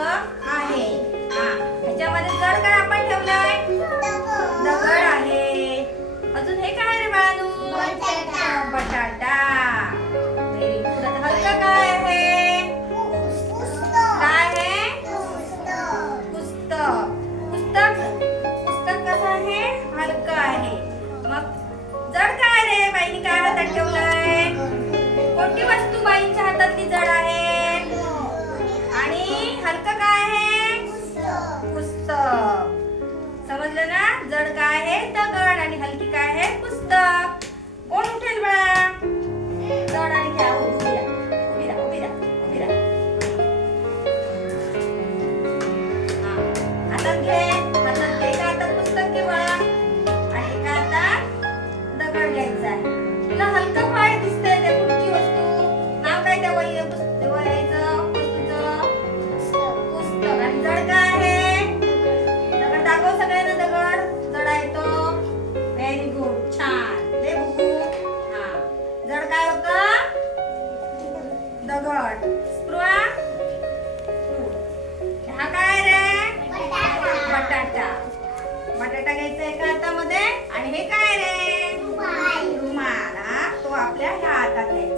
आहे. हा ह्याच्यामध्ये जर काय आपण ठेवलंय. दगड आहे. अजून हे काय रे बाळानू? बटाटा. दगड आणि हलकी काय आहे? पुस्तक. जड काय होतं दगड. स्पृहा हा? काय रे? बटाटा. बटाटा घ्यायचा एका हातामध्ये आणि हे काय रे? रुमाल. हा तो आपल्या ह्या हातात आहे.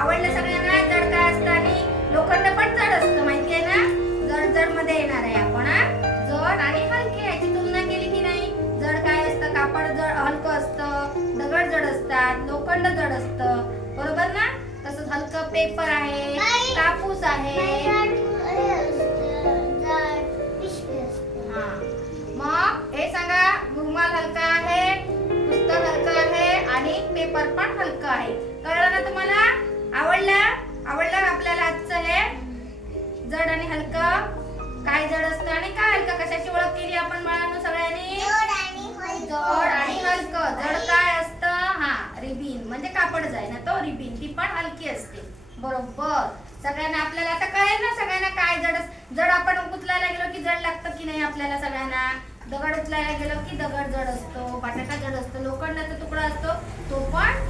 आवडलं सगळ्यांना जड काय असतं आणि लोखंड पण जड असतं माहिती आहे ना? जड जडमध्ये येणार आहे आपण हा? जड आणि हलके याची तुलना केली की नाही? जड काय असतं? कापड जड हलकं असतं दगड जड असतात लोखंड जड असतं बरोबर ना? तसंच हलकं पेपर आहे. कापूस आहे. हा. मग हे सांगा रुमाल हलका आहे पुस्तक हलकं आहे आणि पेपर पण हलकं आहे. कळलं ना तुम्हाला? आवडलं आवडलं आपल्याला आजचं हे? जड आणि हलकं. काय जड असतं आणि काय हलकं? कशाची ओळख केली आपण बाळांनो सगळ्यांनी? जड आणि हलकं. जड काय असतं? हा रिबीन. म्हणजे कापड जाय ना तो रिबीन. ती पण हलकी असते. बरोबर. सगळ्यांना आपल्याला आता कळेल ना सगळ्यांना काय जड जड आपण उचलायला गेलो की जड लागतं की नाही आपल्याला सगळ्यांना? दगड उचलायला गेलो की दगड जड असतो बटाटा जड असतो लोखंडाचा तुकडा असतो तो पण